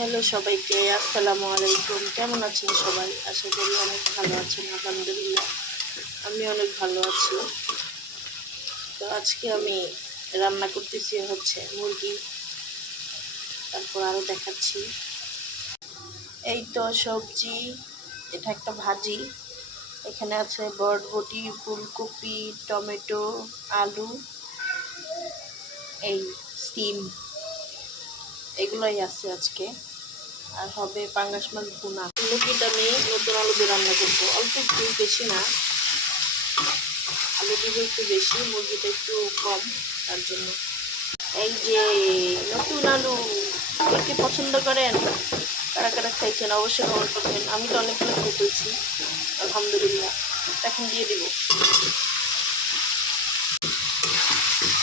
Hello সবাইকে, আসসালামু আলাইকুম। কেমন আছেন সবাই? আশা করি অনেক ভালো আছেন। আলহামদুলিল্লাহ আমি অনেক ভালো আছি। তো আজকে আমি রান্না করতেছি হচ্ছে মুরগি, তারপর আরও দেখাচ্ছি। এই তো সবজি, এটা একটা ভাজি। এখানে আছে বরবটি, ফুলকপি, টমেটো, আলু, এই সিম, এগুলোই আছে আজকে। আর হবে পাঙ্গাস মাছ ভুনা। মুরগিটা আমি নতুন আলু দিয়ে রান্না করবো, অল্প একটু, বেশি না। আলু দিব একটু বেশি, মুরগিটা একটু কম, তার জন্য। এই যে নতুন আলু, কে পছন্দ করেন? কারা কারা খাইছেন অবশ্যই কমেন্ট করবেন। আমি তো অনেকগুলো খেয়ে ফেলছি আলহামদুলিল্লাহ। এখন দিয়ে দিব।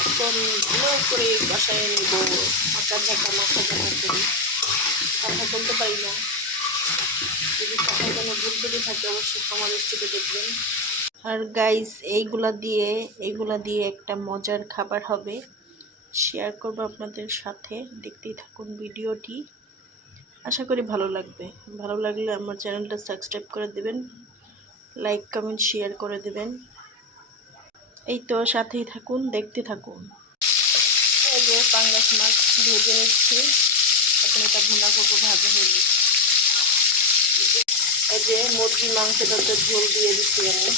এখন ভালো করে কষায় নিব, মাথা ঝাঁকা করি। কথা বলতে পারি না, যদি কথায় কোনো ভুল করে থাকে অবশ্যই আমার স্টুডিও দেখবেন। আর গাইস এইগুলা দিয়ে একটা মজার খাবার হবে, শেয়ার করব আপনাদের সাথে। দেখতেই থাকুন ভিডিওটি, আশা করি ভালো লাগবে। ভালো লাগলে আমার চ্যানেলটা সাবস্ক্রাইব করে দেবেন, লাইক কমেন্ট শেয়ার করে দেবেন। এই তো সাথেই থাকুন, দেখতে থাকুন। এই যে পাঙ্গাস মাছ ভেজে নিচ্ছি, এখন এটা ভুনা করবো ভাজা হলে। এই যে মুরগির মাংসটাতে ঝোল দিয়ে দিচ্ছি আমি।